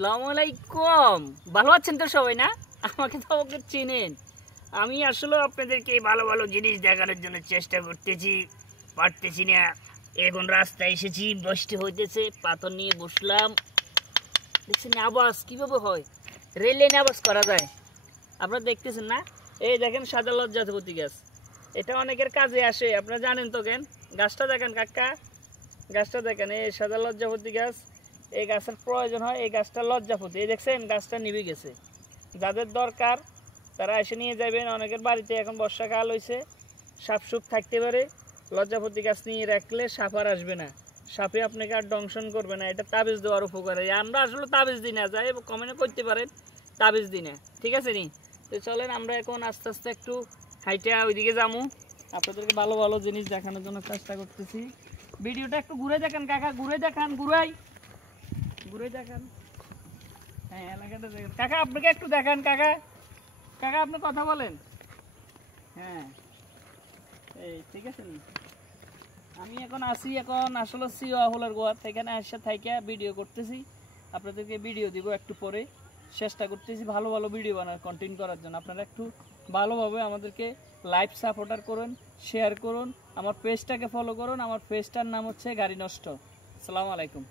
আসসালামু আলাইকুম। ভালো আছেন তো সবাই? না আমাকে তো চিনেন। আমি আসলে আপনাদেরকে ভালো ভালো জিনিস দেখানোর জন্য চেষ্টা করতেছি, পারতেছি না। এখন রাস্তায় এসেছি, বৃষ্টি হইতেছে, পাথর নিয়ে বসলাম। দেখছেন আওয়াজ কিভাবে হয়, রেল লাইনে আওয়াজ করা যায়, আপনারা দেখতেছেন না? এই দেখেন সাদা লজ্জাপতি গাছ, এটা অনেকের কাজে আসে, আপনারা জানেন তো। কেন গাছটা দেখেন কাকা, গাছটা দেখেন, এই সাদা লজ্জাপতি গাছ, এই গাছের প্রয়োজন হয়। এই গাছটা লজ্জাপতি, এই দেখছেন গাছটা নিভে গেছে। যাদের দরকার তারা এসে নিয়ে যাবেন। অনেকের বাড়িতে এখন বর্ষাকাল হয়েছে, সাপ সুপ থাকতে পারে, লজ্জাপতি গাছ নিয়ে রাখলে সাপ আর আসবে না, সাপে আপনাকে আর দংশন করবে না। এটা তাবিজ দেওয়ার উপকারে। আমরা আসলে তাবিজ দিই না, যাই কমেন্ট করতে পারেন, তাবিজ দিই না, ঠিক আছে নি? তো চলেন আমরা এখন আস্তে আস্তে একটু হাইটা ওইদিকে যাবো, আপনাদেরকে ভালো ভালো জিনিস দেখানোর জন্য চেষ্টা করতেছি। ভিডিওটা একটু ঘুরে দেখেন কাকা, ঘুরে দেখান, ঘুরে দেখান। হ্যাঁ এলাকাটা দেখেন কাকা, আপনাকে একটু দেখান কাকা, কাকা আপনি কথা বলেন। হ্যাঁ এই ঠিক আছে নি? আমি এখন আসি, এখন আসলে সিওয়াহুলার গোয়ার এখানে এসে থাইকা ভিডিও করতেছি, আপনাদেরকে ভিডিও দিব একটু পরে। চেষ্টা করতেছি ভালো ভালো ভিডিও বানানোর, কন্টেন্ট করার জন্য। আপনারা একটু ভালোভাবে আমাদেরকে লাইভ সাপোর্টার করুন, শেয়ার করুন, আমার পেজটাকে ফলো করুন। আমার পেজটার নাম হচ্ছে গাড়ি নষ্ট। আসসালামু আলাইকুম।